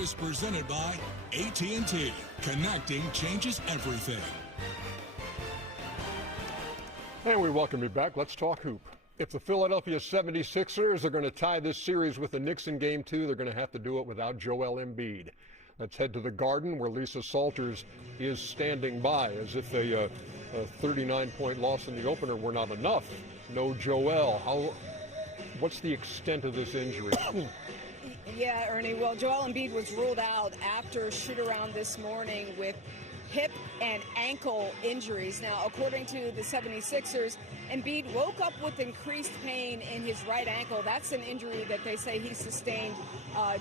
is presented by AT&T. Connecting changes everything. And we welcome you back. Let's talk hoop. If the Philadelphia 76ers are going to tie this series with the Knicks in Game 2, they're going to have to do it without Joel Embiid. Let's head to the Garden, where Lisa Salters is standing by, as if a 39-point loss in the opener were not enough. No Joel. What's the extent of this injury? Yeah, Ernie. Well, Joel Embiid was ruled out after a shoot-around this morning with hip and ankle injuries. Now, according to the 76ers, Embiid woke up with increased pain in his right ankle. That's an injury that they say he sustained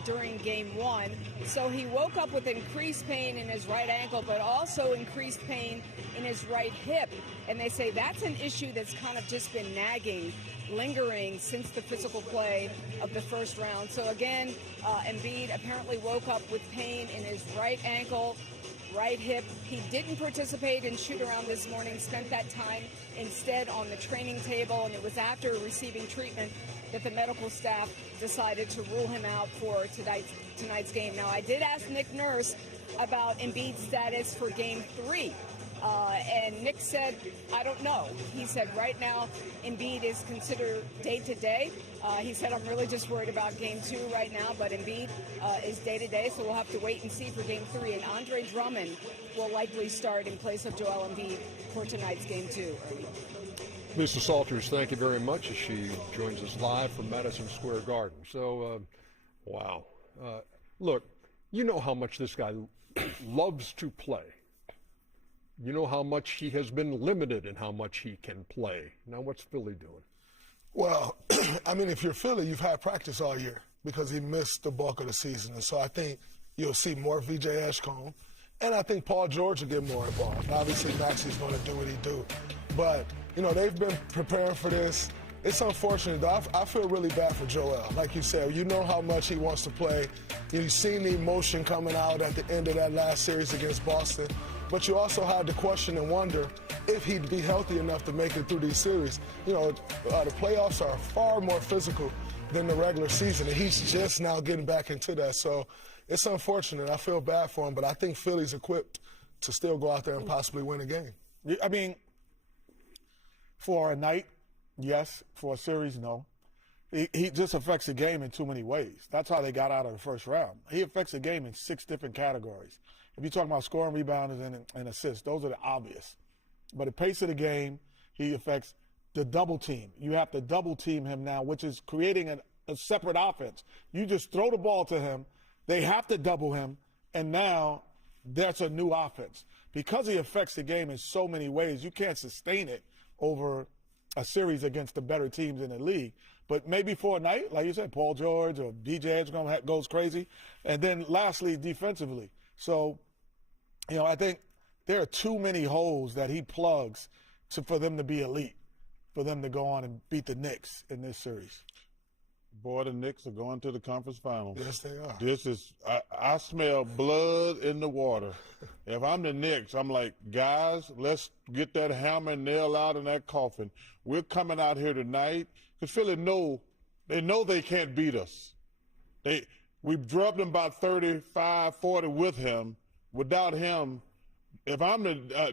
during Game 1. So he woke up with increased pain in his right ankle, but also increased pain in his right hip. And they say that's an issue that's kind of just been nagging, lingering since the physical play of the first round. So again, Embiid apparently woke up with pain in his right ankle, right hip. He didn't participate in shoot-around this morning, spent that time instead on the training table, and it was after receiving treatment that the medical staff decided to rule him out for tonight's game. Now, I did ask Nick Nurse about Embiid's status for Game 3. And Nick said, I don't know. He said right now Embiid is considered day-to-day. He said, I'm really just worried about Game 2 right now, but Embiid is day-to-day, so we'll have to wait and see for Game 3. And Andre Drummond will likely start in place of Joel Embiid for tonight's Game 2. Lisa Salters, thank you very much as she joins us live from Madison Square Garden. So, wow. Look, you know how much this guy loves to play. You know how much he has been limited in how much he can play. Now, what's Philly doing? Well, I mean, if you're Philly, you've had practice all year because he missed the bulk of the season. And so I think you'll see more VJ Ashcombe. And I think Paul George will get more involved. Obviously, Maxi's going to do what he do. But, you know, they've been preparing for this. It's unfortunate, though. I feel really bad for Joel. Like you said, you know how much he wants to play. You've seen the emotion coming out at the end of that last series against Boston. But you also had to question and wonder if he'd be healthy enough to make it through these series. You know, the playoffs are far more physical than the regular season, and he's just now getting back into that. So it's unfortunate. I feel bad for him, but I think Philly's equipped to still go out there and possibly win a game. I mean, for a night, yes. For a series, no. He just affects the game in too many ways. That's how they got out of the first round. He affects the game in 6 different categories. If you're talking about scoring, rebounding, and assists, those are the obvious. But the pace of the game, he affects the double team. You have to double team him now, which is creating a separate offense. You just throw the ball to him. They have to double him, and now that's a new offense. Because he affects the game in so many ways, you can't sustain it over a series against the better teams in the league. But maybe for a night, like you said, Paul George or DJ goes crazy. And then lastly, defensively. So, you know, I think there are too many holes that he plugs for them to be elite, for them to go on and beat the Knicks in this series. Boy, the Knicks are going to the conference finals. Yes, they are. This is, I smell blood in the water. If I'm the Knicks, I'm like, guys, let's get that hammer and nail out in that coffin. We're coming out here tonight because Philly know they can't beat us. We dropped them about 35, 40 with him. Without him, if I'm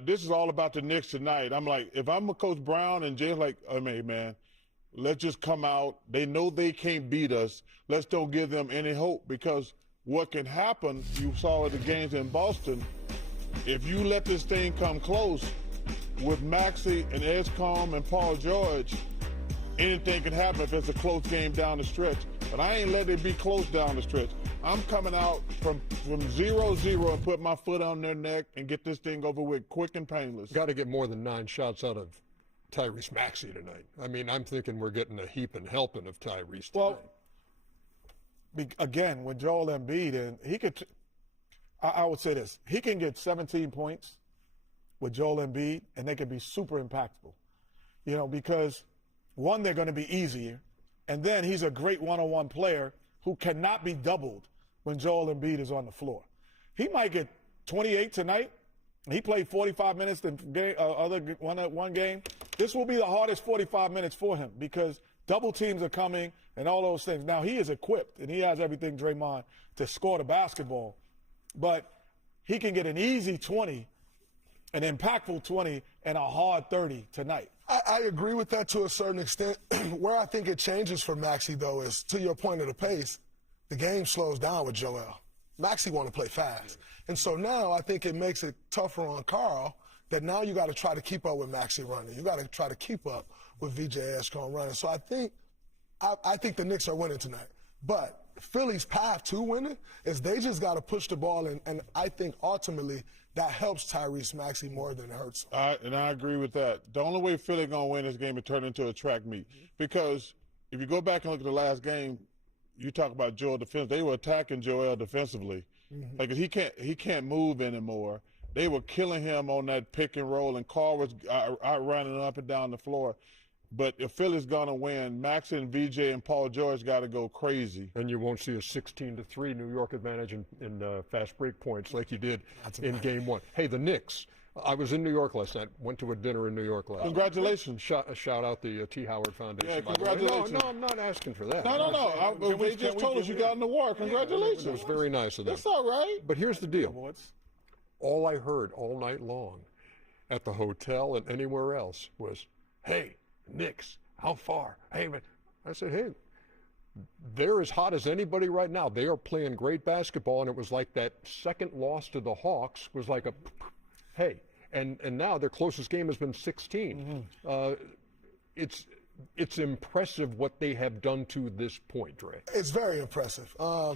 this is all about the Knicks tonight. I'm like, if I'm a Coach Brown and Jay's like, I mean, man, let's just come out. They know they can't beat us. Let's don't give them any hope, because what can happen, you saw at the games in Boston, if you let this thing come close with Maxey and Escom and Paul George, anything can happen if it's a close game down the stretch. But I ain't letting it be close down the stretch. I'm coming out from 0-0 and put my foot on their neck and get this thing over with quick and painless. Got to get more than 9 shots out of Tyrese Maxey tonight. I mean, I'm thinking we're getting a heap and helping of Tyrese tonight. Well, again, with Joel Embiid, and he could, I would say this, he can get 17 points with Joel Embiid, and they could be super impactful. You know, because, one, they're going to be easier, and then he's a great one-on-one player who cannot be doubled when Joel Embiid is on the floor. He might get 28 tonight. He played 45 minutes in one game. This will be the hardest 45 minutes for him because double teams are coming. and all those things. Now, he is equipped, and he has everything, Draymond, to score the basketball. But he can get an easy 20, an impactful 20, and a hard 30 tonight. I agree with that to a certain extent. Where I think it changes for Maxey, though, is to your point of the pace, the game slows down with Joel. Maxey want to play fast. And so now I think it makes it tougher on Carl that now you got to try to keep up with Maxey running. You got to try to keep up with VJ Ashcombe running. So I think the Knicks are winning tonight. But Philly's path to winning is they just got to push the ball, and I think ultimately that helps Tyrese Maxey more than it hurts him. And I agree with that. The only way Philly going to win this game is turn into a track meet. Because if you go back and look at the last game, you talk about Joel defense. They were attacking Joel defensively. Like he can't move anymore. They were killing him on that pick and roll, and Carl was out running up and down the floor. But if Philly's going to win, Max and VJ and Paul George got to go crazy. And you won't see a 16-3 New York advantage in fast break points like you did in Game 1. Hey, the Knicks. I was in New York last night. Went to a dinner in New York last night. Congratulations. Shout out the T. Howard Foundation. Yeah, congratulations. No, I'm not asking for that. No. They just told us you got an award. Congratulations. It was very nice of them. That's all right. But here's the deal. All I heard all night long at the hotel and anywhere else was, hey, Knicks, how far? Hey, man. I said, hey, they're as hot as anybody right now. They are playing great basketball, and it was like that second loss to the Hawks was like a, hey. And now their closest game has been 16. It's impressive what they have done to this point, Dre. It's very impressive. I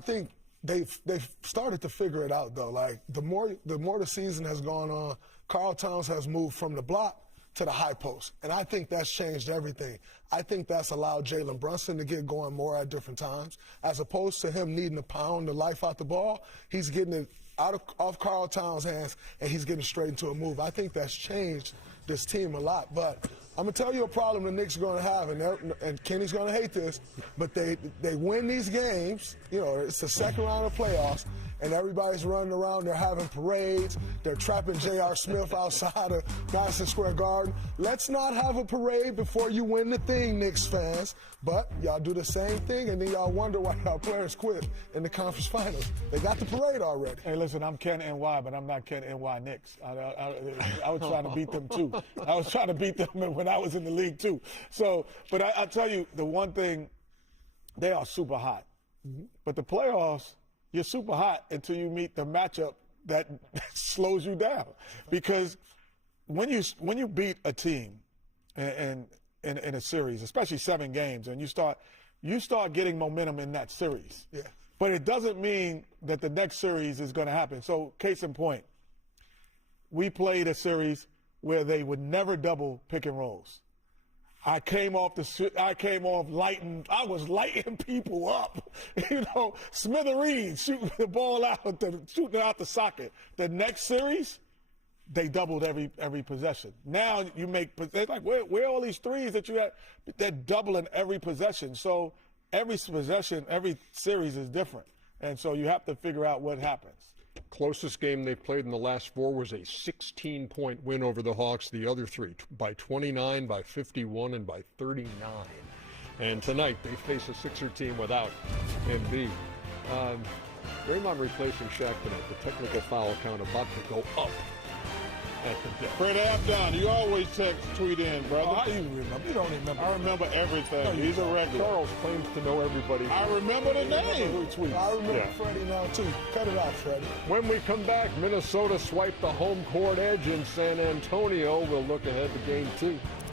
think they've started to figure it out, though. Like the more the season has gone on, Karl Towns has moved from the block to the high post, and I think that's changed everything. I think that's allowed Jalen Brunson to get going more at different times, as opposed to him needing to pound the life out the ball. He's getting it off Karl Towns' hands, and he's getting straight into a move. I think that's changed this team a lot. But I'm going to tell you a problem the Knicks are going to have, and Kenny's going to hate this, but they win these games. It's the second round of playoffs, and everybody's running around. They're having parades. They're trapping J.R. Smith outside of Madison Square Garden. Let's not have a parade before you win the thing, Knicks fans. But y'all do the same thing, and then y'all wonder why our players quit in the conference finals. They got the parade already. Hey, listen, I'm Ken NY, but I'm not Ken NY Knicks. I was trying to beat them, too. I was trying to beat them when I was in the league, too. So, but I tell you, the one thing, they are super hot. But the playoffs, you're super hot until you meet the matchup that slows you down. Because when you beat a team in a series, especially 7 games, and you start getting momentum in that series. Yeah. But it doesn't mean that the next series is going to happen. So, case in point, we played a series where they would never double pick and rolls. I came off lighting. I was lighting people up. Smithereens, shooting the ball out, shooting it out the socket. The next series, they doubled every possession. Now you they're like, where are all these threes that you had? They're doubling every possession. So every possession, every series is different. And so you have to figure out what happens. Closest game they played in the last 4 was a 16-point win over the Hawks. The other 3 by 29, by 51, and by 39. And tonight they face a Sixer team without Embiid. Draymond replacing Shaq tonight. The technical foul count about to go up at the death. Fred Abdon, you always tweet in, brother. How do you remember? You don't remember. I remember everything. He's a regular. Charles claims to know everybody. I remember the name. I remember Freddie now, too. Cut it out, Freddie. When we come back, Minnesota swiped the home court edge in San Antonio. We'll look ahead to Game 2.